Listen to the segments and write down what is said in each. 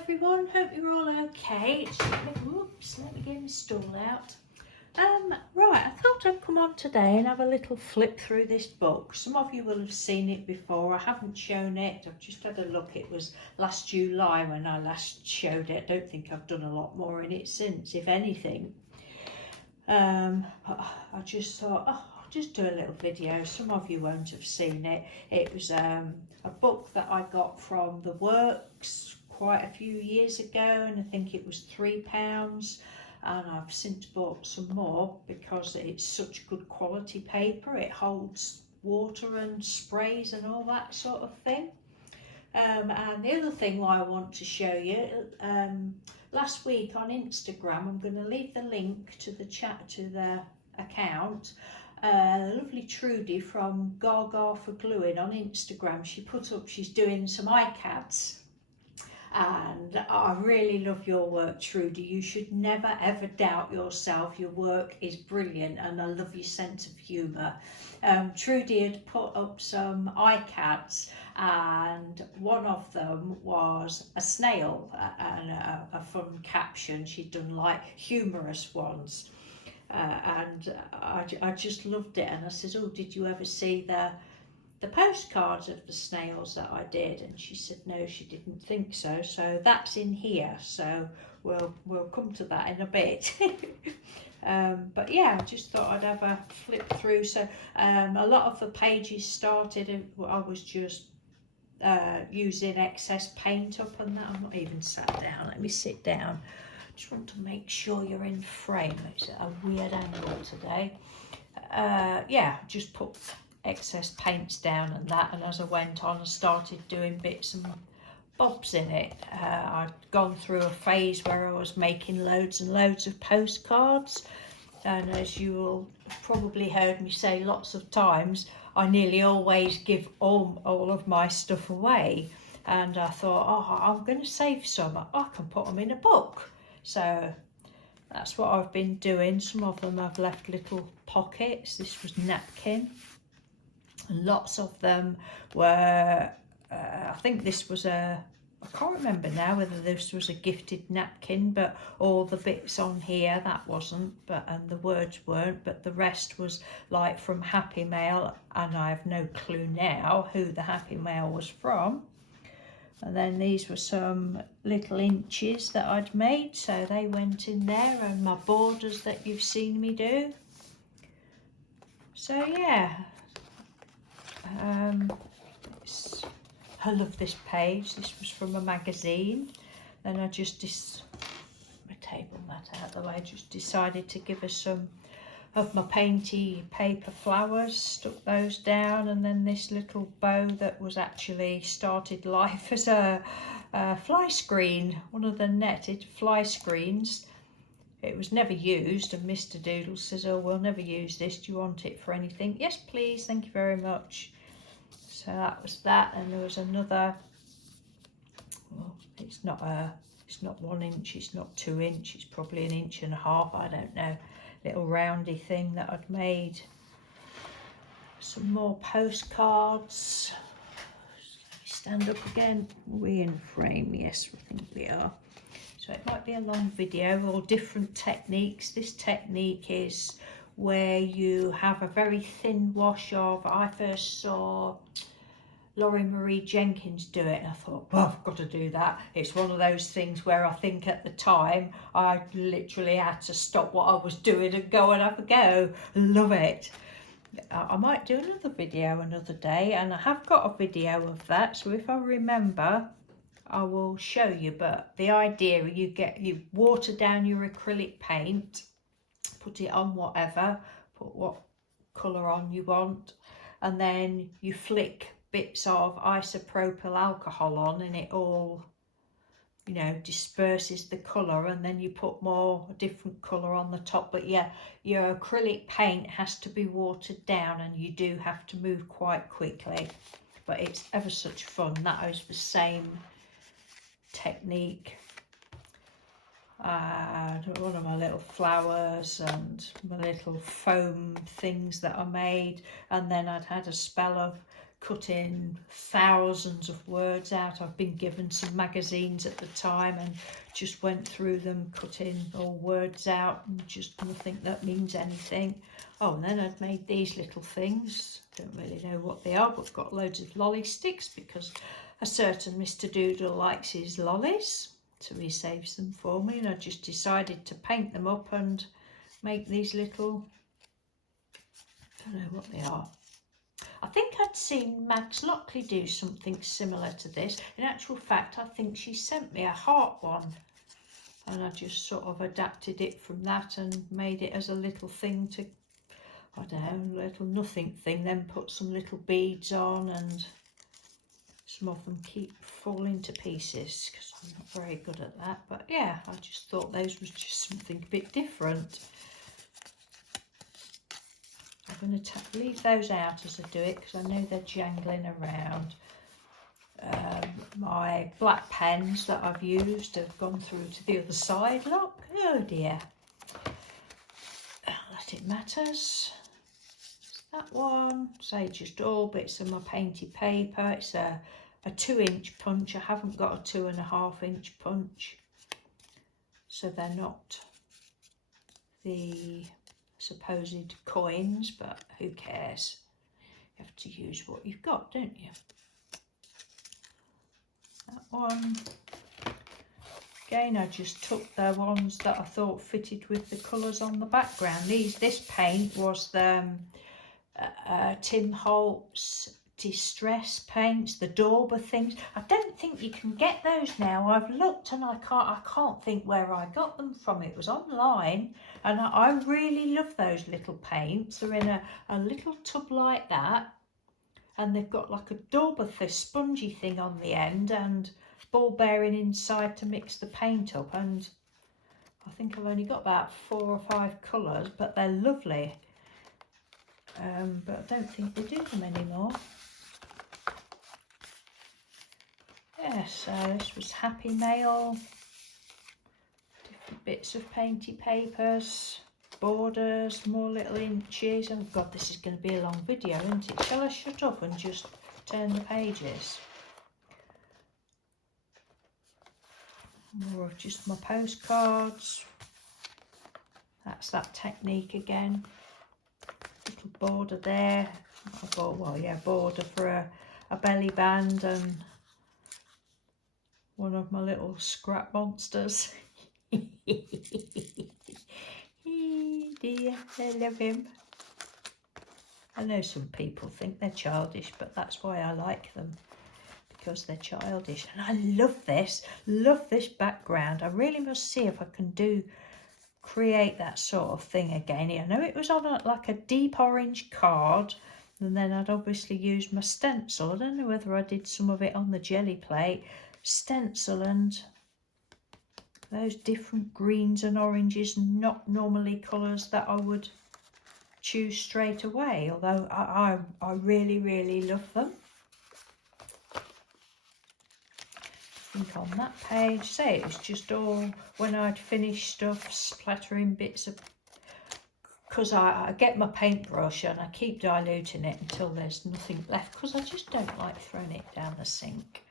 everyone, hope you're all okay. Whoops, let me get my stool out. Right, I thought I'd come on today and have a little flip through this book. Some of you will have seen it before. I haven't shown it, I've just had a look. It was last July when I last showed it. I don't think I've done a lot more in it since, if anything. I just thought, oh, I'll just do a little video. Some of you won't have seen it. It was a book that I got from the Works quite a few years ago, and I think it was £3, and I've since bought some more because it's such good quality paper. It holds water and sprays and all that sort of thing. And the other thing I want to show you, last week on Instagram, I'm going to leave the link to the account. Lovely Trudy from Gaga for Gluing on Instagram, she put up, she's doing some iCads, and I really love your work, Trudy. You should never ever doubt yourself. Your work is brilliant and I love your sense of humour. Trudy had put up some iCads, and one of them was a snail and a fun caption. She'd done like humorous ones. And I just loved it, and I said, oh, did you ever see the postcards of the snails that I did? And she said no, she didn't think so. So that's in here, so we'll come to that in a bit. But yeah, I just thought I'd have a flip through. So a lot of the pages started, I was just using excess paint up and that. I'm not even sat down, let me sit down. Just want to make sure you're in frame. It's at a weird angle today. Yeah, just put excess paints down and that, and as I went on I started doing bits and bobs in it. I'd gone through a phase where I was making loads and loads of postcards, and as you'll probably heard me say lots of times, I nearly always give all of my stuff away, and I thought, oh, I'm going to save some, I can put them in a book. So that's what I've been doing. Some of them I've left little pockets. This was napkin, and lots of them were, I think this was I can't remember now whether this was a gifted napkin, but all the bits on here, that wasn't, but and the words weren't, but the rest was like from Happy Mail, and I have no clue now who the Happy Mail was from. And then these were some little inches that I'd made, so they went in there, and my borders that you've seen me do. So yeah, I love this page. This was from a magazine. Then I just table mat out of the way. Just decided to give her some of my painty paper flowers, stuck those down, and then this little bow that was actually started life as a fly screen, one of the netted fly screens. It was never used, and Mr. Doodle says, oh, we'll never use this, do you want it for anything? Yes please, thank you very much. So that was that, and there was another, well, it's not 1 inch, it's not 2 inch, it's probably 1.5 inches, I don't know, little roundy thing that I'd made. Some more postcards. Stand up again. Are we in frame? Yes, I think we are. So it might be a long video, all different techniques. This technique is where you have a very thin wash of, I first saw Laurie Marie Jenkins do it, and I thought, well, I've got to do that. It's one of those things where I think at the time I literally had to stop what I was doing and go and have a go. Love it. I might do another video another day, and I have got a video of that, so if I remember I will show you. But the idea, you water down your acrylic paint, put it on whatever, put what colour on you want, and then you flick bits of isopropyl alcohol on, and it all, you know, disperses the colour, and then you put more different colour on the top. But yeah, your acrylic paint has to be watered down, and you do have to move quite quickly, but it's ever such fun. That is the same technique. One of my little flowers and my little foam things that I made, and then I'd had a spell of cutting thousands of words out. I've been given some magazines at the time and just went through them, cutting all words out and just nothing that means anything. Oh, and then I'd made these little things. Don't really know what they are, but got loads of lolly sticks because a certain Mr. Doodle likes his lollies, so he saves them for me, and I just decided to paint them up and make these little, I don't know what they are. I think I'd seen Max Lockley do something similar to this. In actual fact, I think she sent me a heart one, and I just sort of adapted it from that and made it as a little thing to, I don't know, little nothing thing, then put some little beads on, and some of them keep falling to pieces because I'm not very good at that. But yeah, I just thought those was just something a bit different. I'm going to leave those out as I do it because I know they're jangling around. My black pens that I've used have gone through to the other side. Look, oh dear. That it matters. That one, say just all bits of my painted paper. It's a 2-inch punch. I haven't got a 2.5-inch punch, so they're not the supposed coins, but who cares? You have to use what you've got, don't you? That one, again, I just took the ones that I thought fitted with the colours on the background. This paint was the Tim Holtz distress paints, the Dauber things. I don't think you can get those now. I've looked and I can't think where I got them from. It was online, and I really love those little paints. They're in a little tub like that, and they've got like a Dauber spongy thing on the end and ball bearing inside to mix the paint up. And I think I've only got about 4 or 5 colours, but they're lovely. But I don't think they do them anymore. Yeah, so this was Happy Mail, different bits of painty papers, borders, more little inches. Oh God, this is going to be a long video, isn't it? Shall I shut up and just turn the pages? More of just my postcards. That's that technique again. Little border there. I thought, well, yeah, border for a belly band and one of my little scrap monsters. Dear, I love him. I know some people think they're childish, but that's why I like them, because they're childish. And I love this background. I really must see if I can create that sort of thing again. I know it was on like a deep orange card, and then I'd obviously use my stencil. I don't know whether I did some of it on the jelly plate. Stencil and those different greens and oranges, not normally colours that I would choose straight away, although I really love them. I think on that page, say it was just all when I'd finished stuff, splattering bits of, because I get my paintbrush and I keep diluting it until there's nothing left, because I just don't like throwing it down the sink.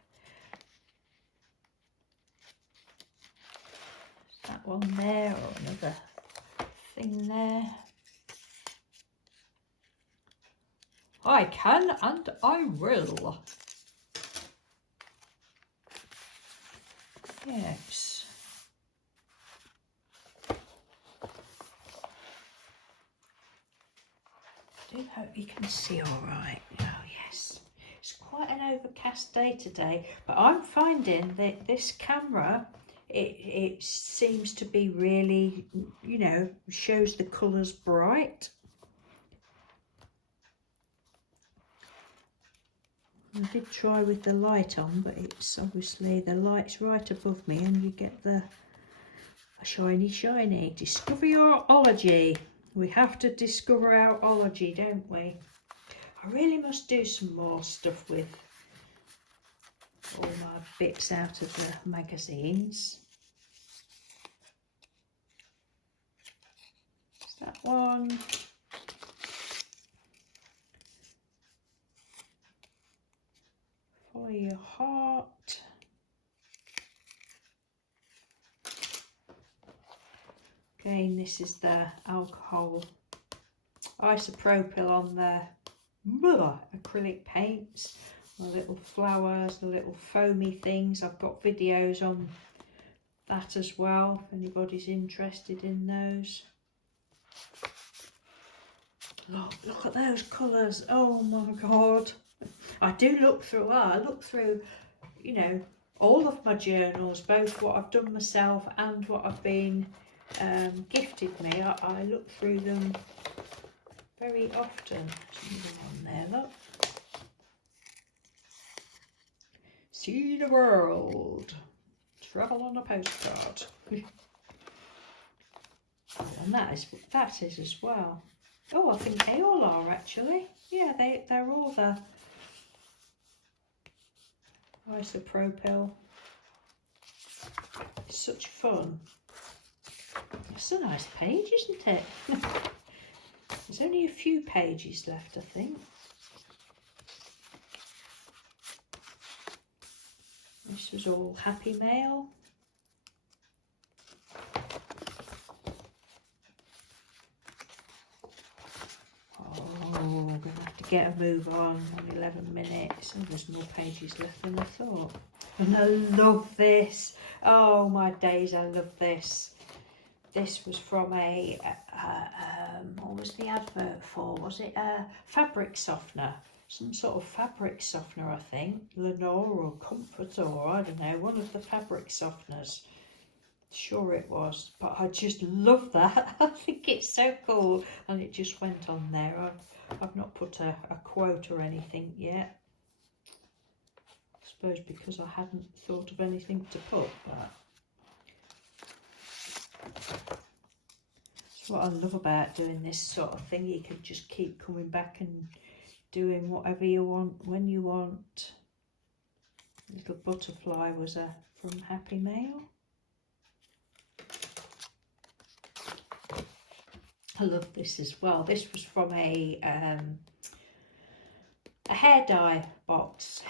That one there, or another thing there. I can and I will. Yes. I do hope you can see all right. Oh yes. It's quite an overcast day today, but I'm finding that this camera, it seems to be really, you know, shows the colours bright. I did try with the light on, but it's obviously the light's right above me and you get the shiny. Discover your ology. We have to discover our ology, don't we? I really must do some more stuff with all my bits out of the magazines. That one. Follow your heart. Again, this is the alcohol isopropyl on the acrylic paints. The little flowers, the little foamy things. I've got videos on that as well if anybody's interested in those. Look at those colours. Oh my god. I do look through, I look through, you know, all of my journals, both what I've done myself and what I've been gifted me. I look through them very often. There's another one there, look. See the world. Travel on a postcard. And that is as well. Oh, I think they all are actually. Yeah, they're all the isopropyl. It's such fun. It's a nice page, isn't it? There's only a few pages left, I think. This was all Happy Mail. Oh, we're going to have to get a move on 11 minutes. Oh, there's more pages left than I thought. And I love this. Oh my days, I love this. This was from a, what was the advert for? Was it a fabric softener? Some sort of fabric softener, I think. Lenore or Comfort, or I don't know, one of the fabric softeners. Sure it was, but I just love that. I think it's so cool, and it just went on there. I've not put a quote or anything yet. I suppose because I hadn't thought of anything to put, but that's what I love about doing this sort of thing. You can just keep coming back and doing whatever you want when you want. Little butterfly was from Happy Mail. I love this as well. This was from a hair dye box, a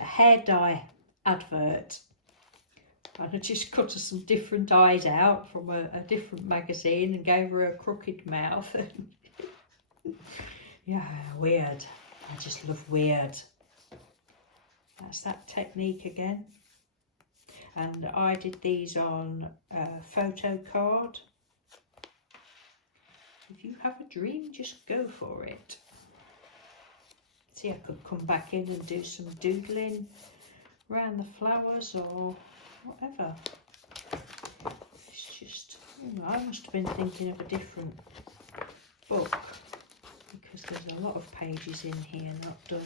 hair dye advert. And I just cut her some different eyes out from a different magazine and gave her a crooked mouth. Yeah, weird. I just love weird. That's that technique again. And I did these on a photo card. If you have a dream, just go for it. See, I could come back in and do some doodling around the flowers or whatever. It's just, I must have been thinking of a different book because there's a lot of pages in here not done.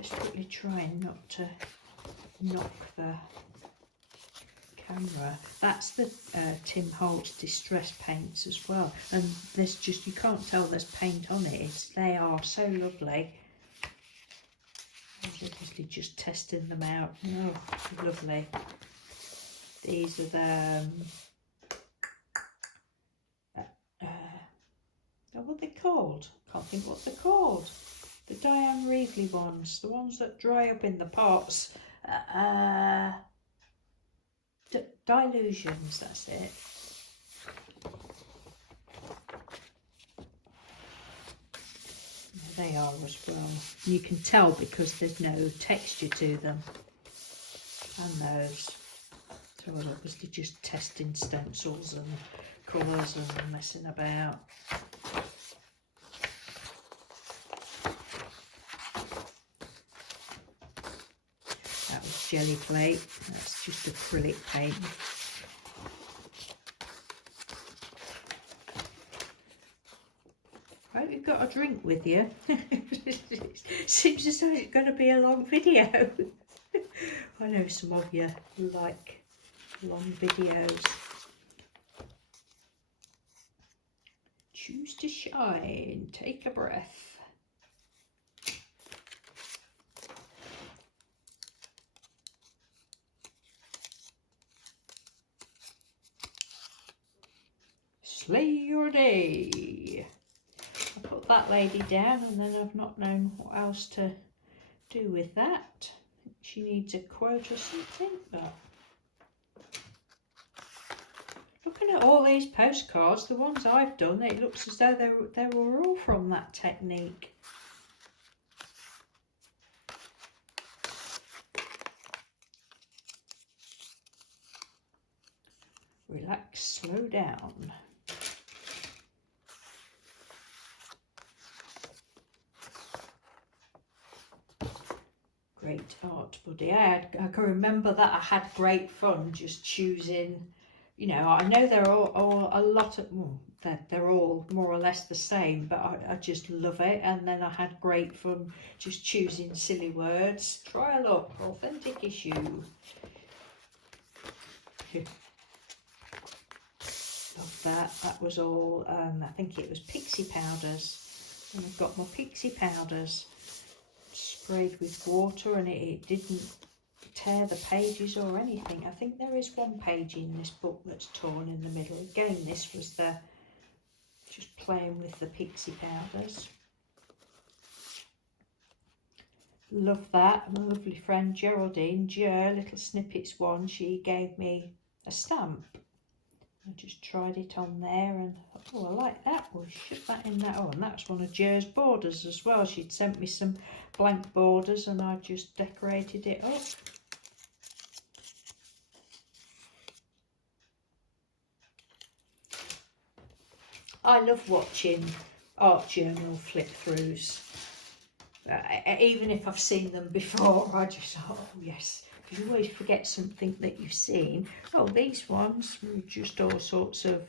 Just quickly trying not to knock the camera. That's the Tim Holtz Distress paints as well, and there's just, you can't tell there's paint on it. They are so lovely. I was obviously just testing them out. Oh, lovely. These are the what are they called? Can't think what they're called. The Diane Reevely ones, the ones that dry up in the pots. Dilutions, that's it. They are as well. You can tell because there's no texture to them. And those. So I was obviously just testing stencils and colours and messing about. That was jelly plate. That's just acrylic paint. I hope you've got a drink with you. Seems as though it's going to be a long video. I know some of you like long videos. Choose to shine. Take a breath. Slay your day. I put put that lady down, and then I've not known what else to do with that. She needs a quote or something, but looking at all these postcards, the ones I've done, it looks as though they were all from that technique. Relax, slow down. Great art buddy. I can remember that I had great fun just choosing, you know, I know they're all a lot of, well, they're all more or less the same, but I just love it. And then I had great fun just choosing silly words. Try a look, authentic issue. Love that. That was all, I think it was pixie powders. And I've got my pixie powders sprayed with water, and it didn't tear the pages or anything. I think there is one page in this book that's torn in the middle. Again, this was the just playing with the pixie powders. Love that. My lovely friend Geraldine, Little Snippets one, she gave me a stamp. I just tried it on there and thought, oh, I like that. We'll shove that in that. Oh, and that's one of Jer's borders as well. She'd sent me some blank borders and I just decorated it up. I love watching art journal flip-throughs. Even if I've seen them before, I just, oh yes, because you always forget something that you've seen. Oh, these ones were just all sorts of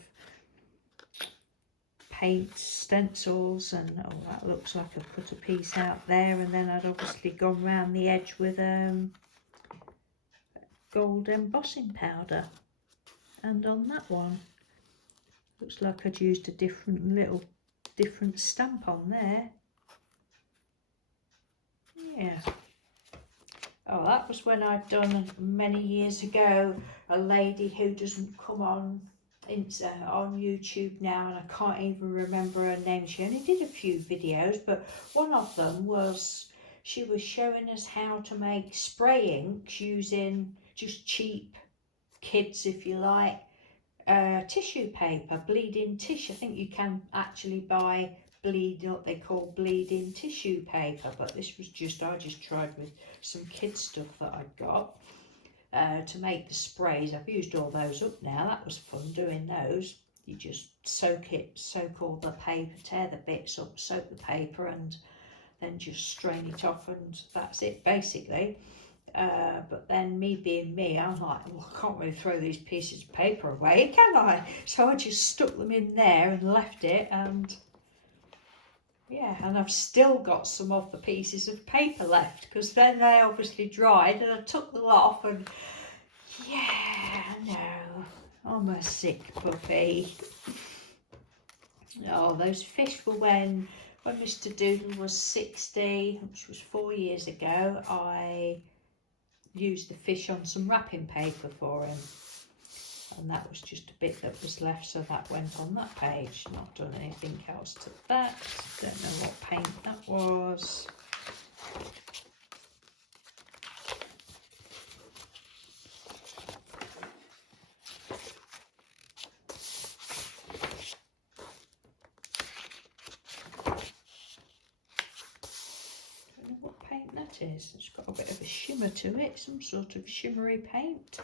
paint stencils, and oh, that looks like I've put a piece out there, and then I'd obviously gone round the edge with gold embossing powder. And on that one, looks like I'd used a different stamp on there. Yeah. Oh, that was when I'd done many years ago a lady who doesn't come on YouTube now, and I can't even remember her name. She only did a few videos, but one of them was she was showing us how to make spray inks using just cheap kids, if you like, tissue paper, bleed-in tissue. I think you can actually buy what they call bleed-in tissue paper, but this was just, I just tried with some kid stuff that I'd got to make the sprays. I've used all those up now. That was fun doing those. You just soak all the paper, tear the bits up, soak the paper, and then just strain it off, and that's it basically. But then me being me, I'm like, well, I can't really throw these pieces of paper away, can I? So I just stuck them in there and left it, and yeah, and I've still got some of the pieces of paper left, because then they obviously dried and I took them off, and yeah, no, I'm a sick puppy. Oh, those fish were when Mr. Doodle was 60, which was 4 years ago. I used the fish on some wrapping paper for him, and that was just a bit that was left, so that went on that page. Not done anything else to that. Don't know what paint that was. Don't know what paint that is. It's got a bit of a shimmer to it, some sort of shimmery paint.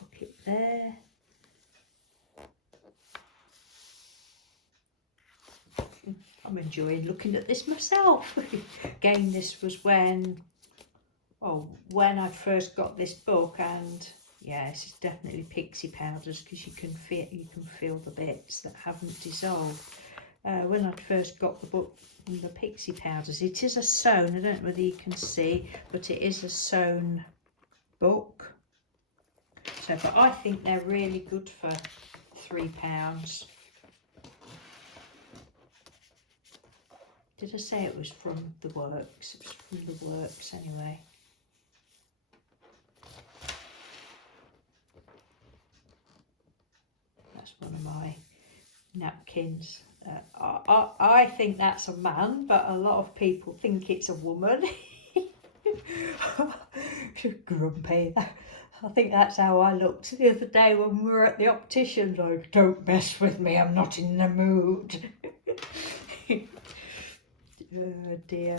Pocket there. I'm enjoying looking at this myself. Again, this was when I first got this book, and yeah, this is definitely pixie powders, because you can feel the bits that haven't dissolved. When I first got the book, the pixie powders, it is a sewn. I don't know whether you can see, but it is a sewn book. So, but I think they're really good for £3. Did I say it was from the works? It was from the works anyway. that's one of my napkins. I think that's a man, but a lot of people think it's a woman. Grumpy. I think that's how I looked the other day when we were at the optician's. Like, don't mess with me, I'm not in the mood. Oh dear.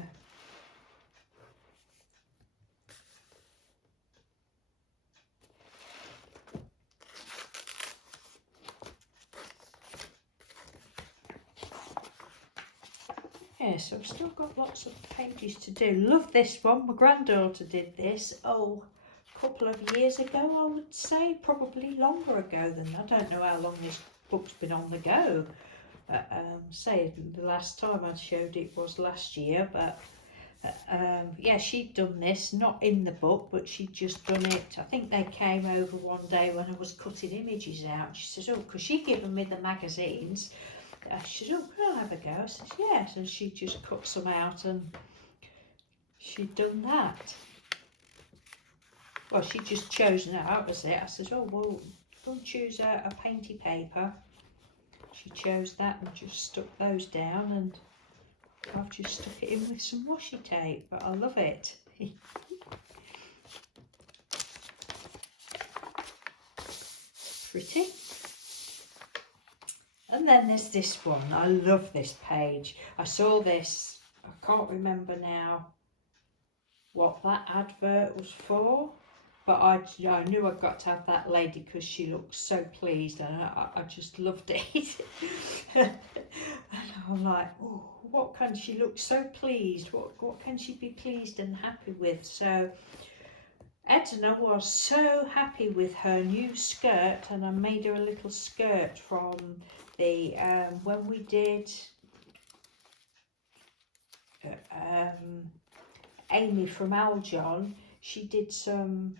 Yeah, so I've still got lots of pages to do. Love this one. My granddaughter did this, a couple of years ago, I would say. Probably longer ago than that. I don't know how long this book's been on the go. Say the last time I showed it was last year, but yeah, she'd done this, not in the book, but she'd just done it. I think they came over one day when I was cutting images out. She says, oh, because she'd given me the magazines. She said, oh, can I have a go? I said, yes. And she just cut some out and she'd done that. Well, she'd just chosen it out, was it? I said, oh, well, go and choose a painty paper. She chose that and just stuck those down, and I've just stuck it in with some washi tape, but I love it. Pretty. And then there's this one. I love this page. I saw this, I can't remember now what that advert was for, but I knew I'd got to have that lady because she looked so pleased, and I just loved it. And I'm like, oh, what can she look so pleased? What can she be pleased and happy with? So Edna was so happy with her new skirt, and I made her a little skirt from the when we did Amy from Aljon. She did some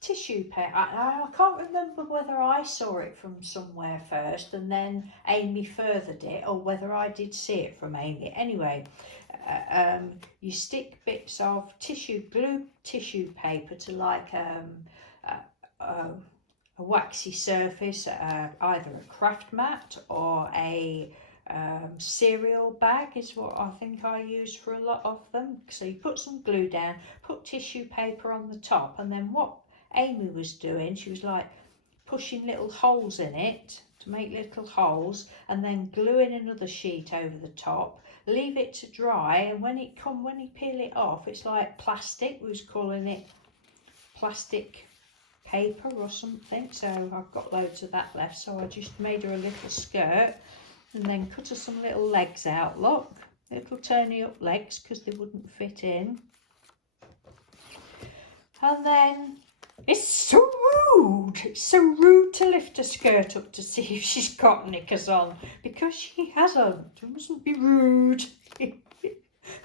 tissue paper. I can't remember whether I saw it from somewhere first and then Amy furthered it, or whether I did see it from Amy. Anyway, you stick bits of glue tissue paper to like a waxy surface, either a craft mat or a cereal bag is what I think I use for a lot of them. So you put some glue down, put tissue paper on the top, and then what Amy was doing, she was like pushing little holes in it to make little holes, and then gluing another sheet over the top, leave it to dry, and when you peel it off, it's like plastic. We was calling it plastic paper or something. So I've got loads of that left, so I just made her a little skirt and then cut her some little legs out. Look, little turny up legs because they wouldn't fit in. And then it's so rude. It's so rude to lift a skirt up to see if she's got knickers on, because she hasn't. It mustn't be rude. I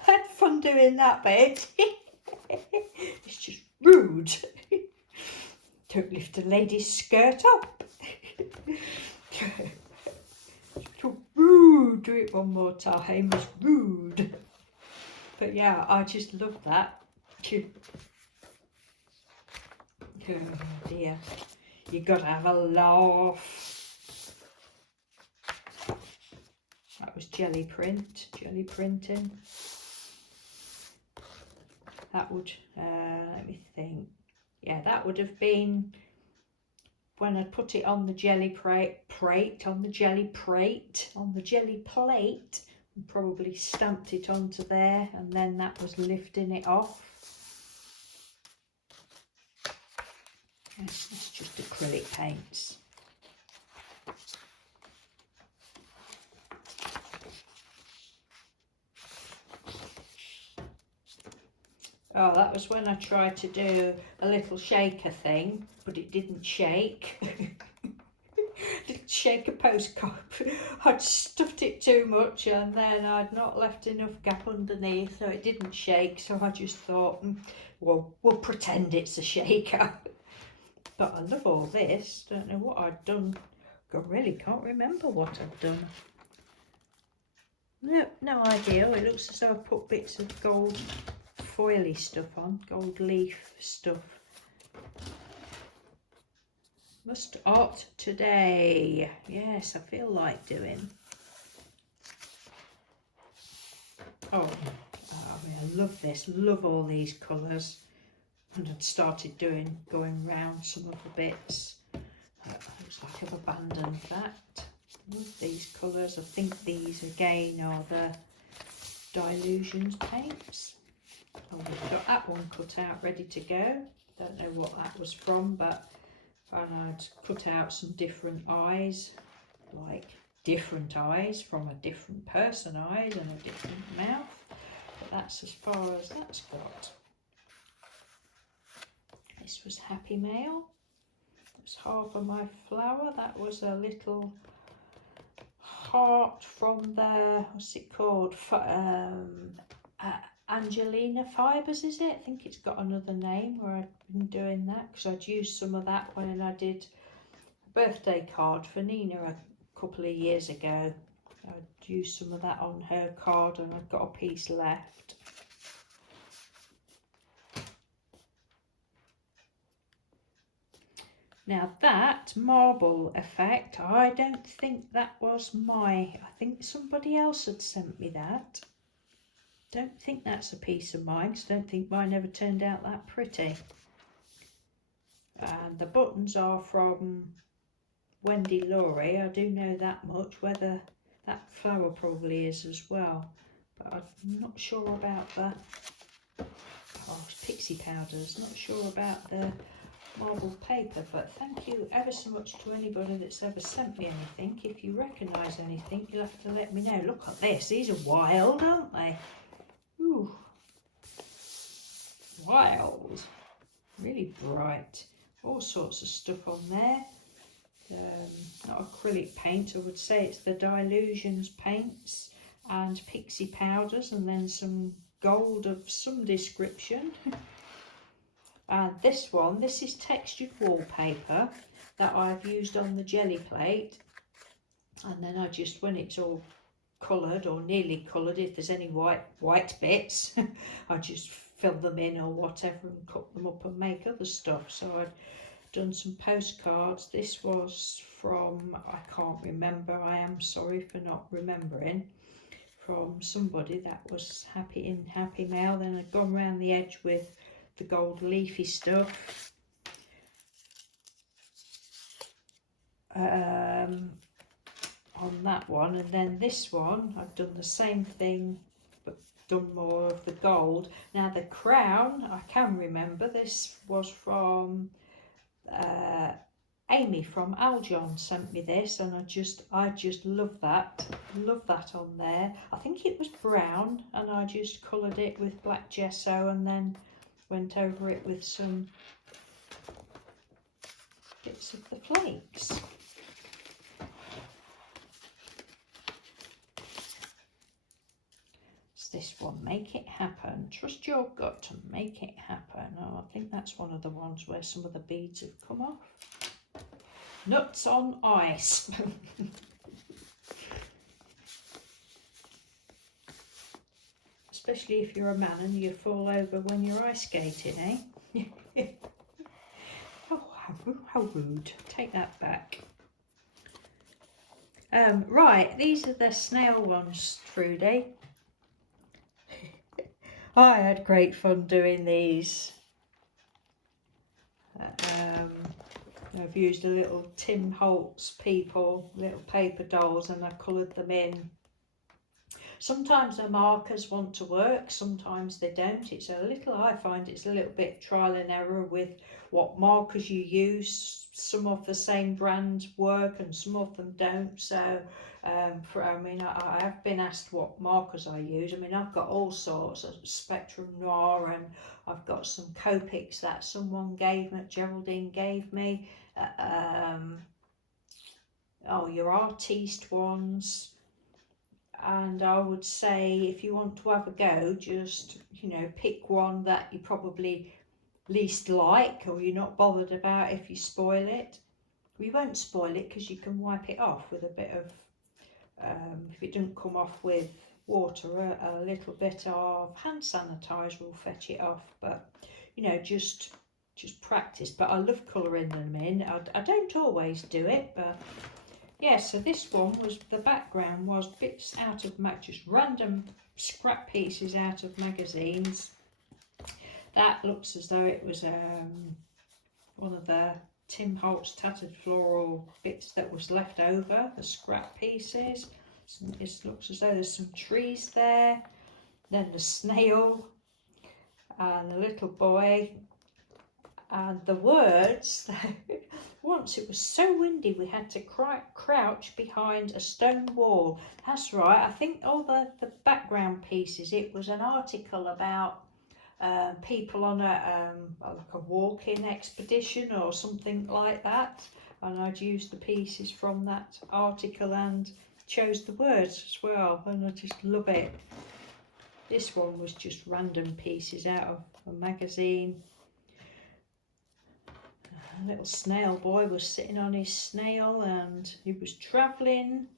had fun doing that bit. It's just rude. Don't lift a lady's skirt up. So rude. Do it one more time. It's rude. But yeah, I just love that. Oh dear, you gotta have a laugh. That was jelly printing. That would, let me think. Yeah, that would have been when I put it on the jelly plate, and probably stamped it onto there, and then that was lifting it off. It's just acrylic paints. Oh, that was when I tried to do a little shaker thing, but it didn't shake. Didn't shake a postcard. I'd stuffed it too much, and then I'd not left enough gap underneath, so it didn't shake. So I just thought, well, we'll pretend it's a shaker. But I love all this. Don't know what I'd done. I really can't remember what I've done. No idea. It looks as though I put bits of gold foily stuff on, gold leaf stuff. Must art today. Yes, I feel like doing. Oh, I mean, I love this. Love all these colours. And I'd started going round some of the bits. Looks like I've abandoned that. Love these colours. I think these again are the Dilutions paints. Oh, we've got that one cut out ready to go. Don't know what that was from, but I'd cut out some different eyes, like different eyes from a different person eyes and a different mouth. But that's as far as that's got. This was Happy Mail. That's half of my flower. That was a little heart from the, what's it called? Angelina Fibres, is it? I think it's got another name where I've been doing that because I'd used some of that when I did a birthday card for Nina a couple of years ago. I'd used some of that on her card and I've got a piece left. Now that marble effect, I don't think that was I think somebody else had sent me that. Don't think that's a piece of mine, because I don't think mine ever turned out that pretty. And the buttons are from Wendy Laurie. I do know that much. Whether that flower probably is as well, but I'm not sure about the pixie powders. Not sure about the marble paper. But thank you ever so much to anybody that's ever sent me anything. If you recognise anything, you'll have to let me know. Look at this. These are wild, aren't they? Ooh, wild, really bright, all sorts of stuff on there. Not acrylic paint, I would say it's the Dilutions paints and pixie powders, and then some gold of some description. And this is textured wallpaper that I've used on the jelly plate, and then I just, when it's all coloured or nearly coloured, if there's any white bits, I just fill them in or whatever and cut them up and make other stuff. So I've done some postcards. This was from, I can't remember, I am sorry for not remembering, from somebody that was in Happy Mail. Then I'd gone around the edge with the gold leafy stuff. On that one, and then this one I've done the same thing but done more of the gold. Now the crown, I can remember, this was from Amy from Aljon sent me this, and I just love that on there. I think it was brown, and I just coloured it with black gesso and then went over it with some bits of the flakes. This one, Make It Happen. Trust your gut to make it happen. Oh, I think that's one of the ones where some of the beads have come off. Nuts on ice. Especially if you're a man and you fall over when you're ice skating, eh? Oh, how rude. Take that back. Right, these are the snail ones, Trudy. I had great fun doing these. I've used a little Tim Holtz people, little paper dolls, and I've coloured them in. Sometimes the markers want to work, sometimes they don't. I find it's a little bit trial and error with what markers you use. Some of the same brands work and some of them don't. So I have been asked what markers I use. I mean, I've got all sorts of Spectrum Noir, and I've got some Copics that someone Geraldine gave me. Your artiste ones. And I would say, if you want to have a go, just, pick one that you probably least like, or you're not bothered about if you spoil it. We won't spoil it because you can wipe it off with a bit of, if it doesn't come off with water, a little bit of hand sanitizer will fetch it off. But, just just practice, but I love colouring them in. I don't always do it, but yeah, so this one was, the background was bits out of, just random scrap pieces out of magazines. That looks as though it was one of the Tim Holtz tattered floral bits that was left over, the scrap pieces. So it looks as though there's some trees there, then the snail and the little boy and the words. Once it was so windy we had to crouch behind a stone wall. That's right, I think all the background pieces, it was an article about people on like a walking expedition or something like that, and I'd used the pieces from that article and chose the words as well, and I just love it. This one was just random pieces out of a magazine. A little snail boy was sitting on his snail and he was travelling,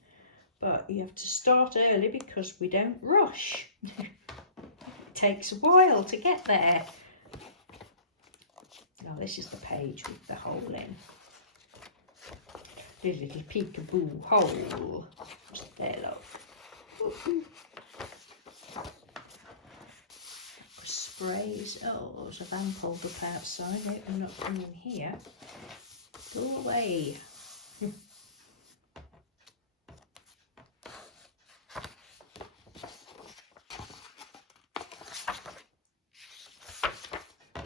but you have to start early because we don't rush. It takes a while to get there. Now this is the page with the hole in. The little peekaboo hole. Just there, love. Sprays. Oh, there's a van pulled up outside. No, I'm not coming here. Go away.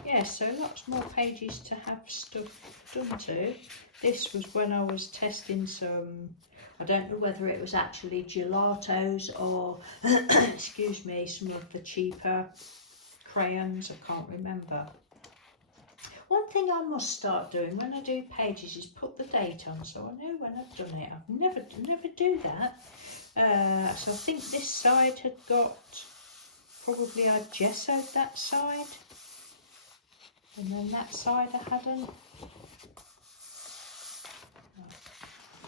Yeah, so lots more pages to have stuff done to. This was when I was testing some, I don't know whether it was actually gelatos or, excuse me, some of the cheaper crayons, I can't remember. One thing I must start doing when I do pages is put the date on, so I know when I've done it. I've never do that. So I think this side had got, probably I gessoed that side, and then that side I hadn't.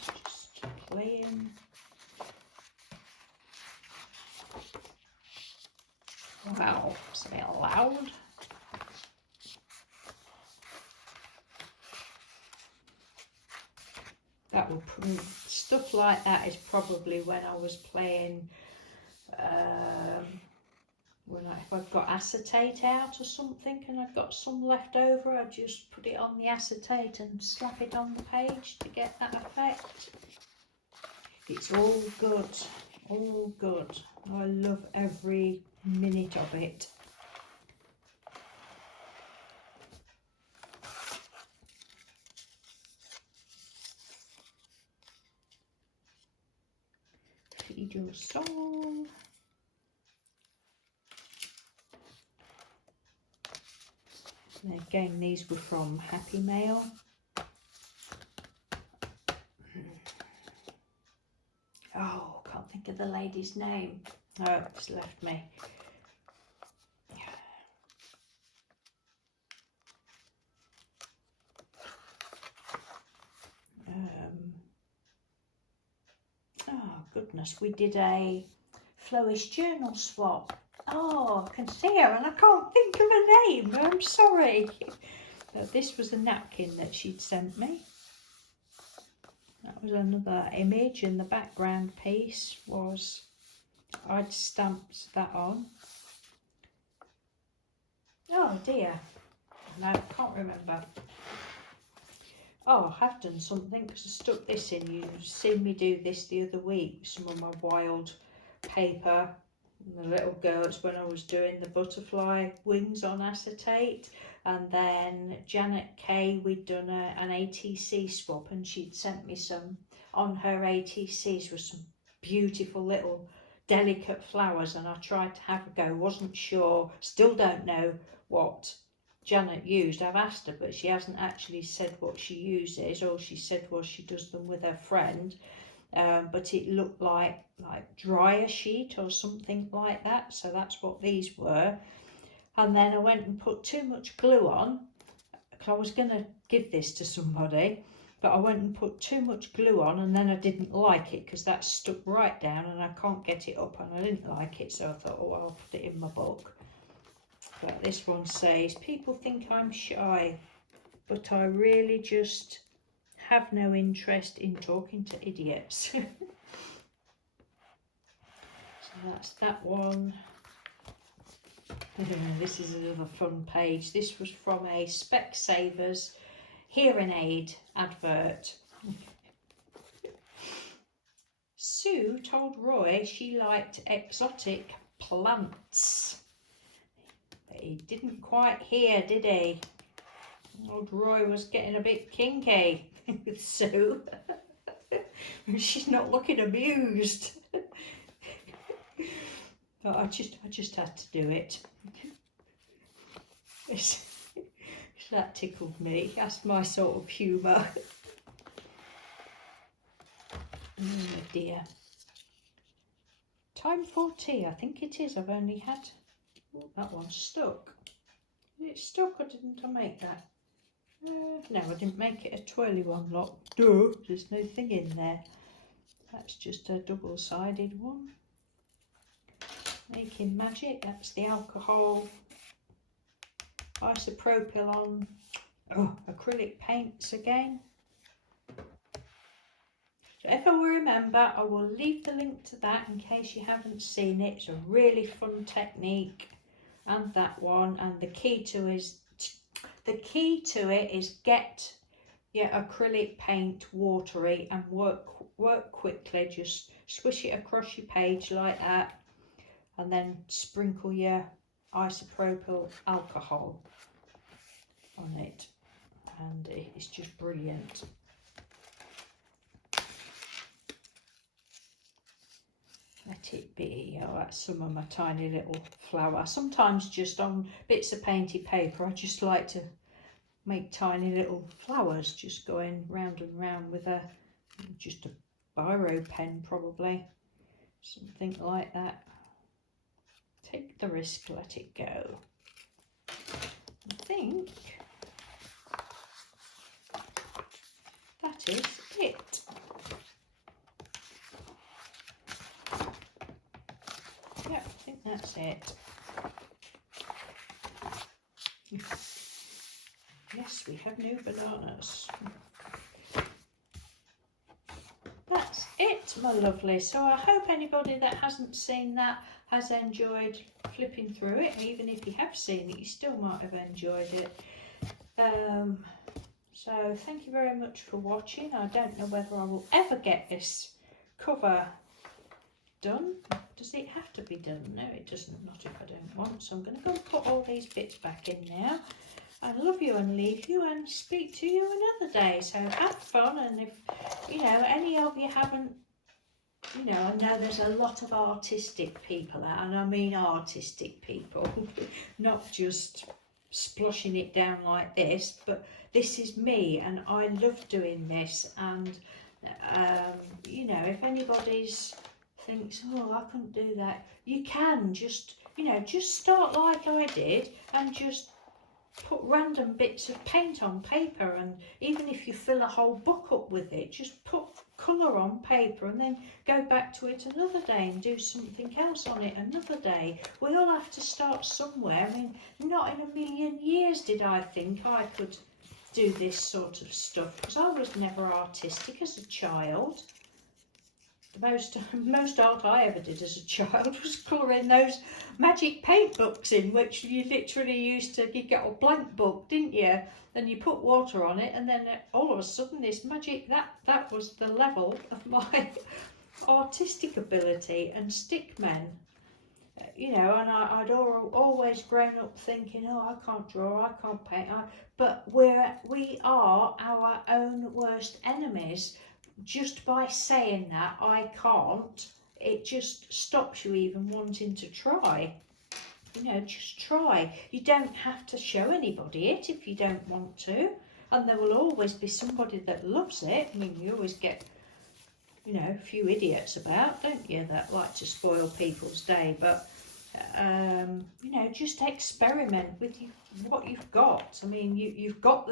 Just playing. Wow, it's a bit loud. That will stuff like that is probably when I was playing. If I've got acetate out or something and I've got some left over, I just put it on the acetate and slap it on the page to get that effect. It's all good, all good. I love every minute of it. Feed your soul. And again, these were from Happy Mail. Oh, can't think of the lady's name. Oh, it's left me. Oh goodness, we did a Flowish journal swap. Oh, I can see her and I can't think of her name. I'm sorry. But this was a napkin that she'd sent me. That was another image, and the background piece was, I'd stamped that on. Oh dear, no, I can't remember. Oh, I have done something because I stuck this in. You've seen me do this the other week, some of my wild paper. And the little girls, when I was doing the butterfly wings on acetate, and then Janet Kay, we'd done an ATC swap, and she'd sent me some on her ATCs with some beautiful little delicate flowers, and I tried to have a go, wasn't sure, still don't know what Janet used. I've asked her, but she hasn't actually said what she uses. All she said was she does them with her friend. But it looked like dryer sheet or something like that, so that's what these were. And then I went and put too much glue on, because I was going to give this to somebody, but I went and put too much glue on, and then I didn't like it because that stuck right down and I can't get it up, and I didn't like it, so I thought, oh, I'll put it in my book. But this one says, people think I'm shy. but I really just have no interest in talking to idiots. So that's that one. This is another fun page. This was from a Specsavers hearing aid advert. Sue told Roy she liked exotic plants. But he didn't quite hear, did he? Old Roy was getting a bit kinky with Sue. She's not looking amused. But I just had to do it. That tickled me. That's my sort of humour. Oh dear. Time for tea, I think it is. I've only had... Oh, that one's stuck. Is it stuck or didn't I make that? No, I didn't make it a twirly one, look. Duh, there's no thing in there. That's just a double-sided one. Making magic, that's the alcohol. Isopropyl on acrylic paints again. So if I will remember, I will leave the link to that in case you haven't seen it. It's a really fun technique. And that one, and the key to it is get your acrylic paint watery and work quickly. Just swish it across your page like that, and then sprinkle your isopropyl alcohol on it, and it's just brilliant. Let it be. Oh, that's some of my tiny little flower. Sometimes just on bits of painted paper, I just like to make tiny little flowers, just going round and round with just a biro pen, probably, something like that. Take the risk, let it go. I think that is it. Yeah, I think that's it. Yes, we have new bananas. That's it, my lovely. So I hope anybody that hasn't seen that has enjoyed flipping through it. Even if you have seen it, you still might have enjoyed it. So thank you very much for watching. I don't know whether I will ever get this cover done. Does it have to be done? No, it doesn't, not if I don't want. So I'm going to go and put all these bits back in now. I love you and leave you and speak to you another day. So have fun, and if any of you haven't, I know there's a lot of artistic people out, and I mean artistic people, not just sploshing it down like this, but this is me and I love doing this. And if anybody's thinks, oh, I couldn't do that, you can just start like I did and just put random bits of paint on paper, and even if you fill a whole book up with it, just put colour on paper and then go back to it another day and do something else on it another day. We all have to start somewhere. I mean, not in a million years did I think I could do this sort of stuff, because I was never artistic as a child. The most art I ever did as a child was colouring those magic paint books in, which you literally used to, you get a blank book, didn't you? Then you put water on it, and then all of a sudden this magic, that was the level of my artistic ability. And stickmen, and I'd always grown up thinking, oh, I can't draw, I can't paint, but we are our own worst enemies. Just by saying that I can't, it just stops you even wanting to try. Just try. You don't have to show anybody it if you don't want to, and there will always be somebody that loves it. I mean, you always get a few idiots about, don't you, that like to spoil people's day, but just experiment with what you've got. I mean, you've got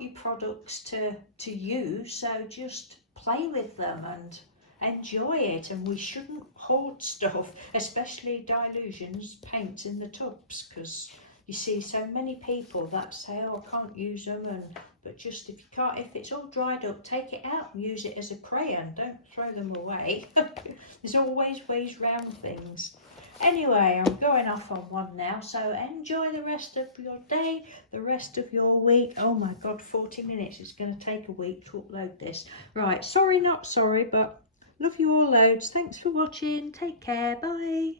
your products to use, so just play with them and enjoy it. And we shouldn't hoard stuff, especially dilutions, paints in the tubs, because you see so many people that say, oh, I can't use them, but just if you can't, if it's all dried up, take it out and use it as a crayon. Don't throw them away. There's always ways round things. Anyway, I'm going off on one now, so enjoy the rest of your day, the rest of your week. Oh my God, 40 minutes. It's going to take a week to upload this. Right, sorry, not sorry, but love you all loads. Thanks for watching. Take care. Bye.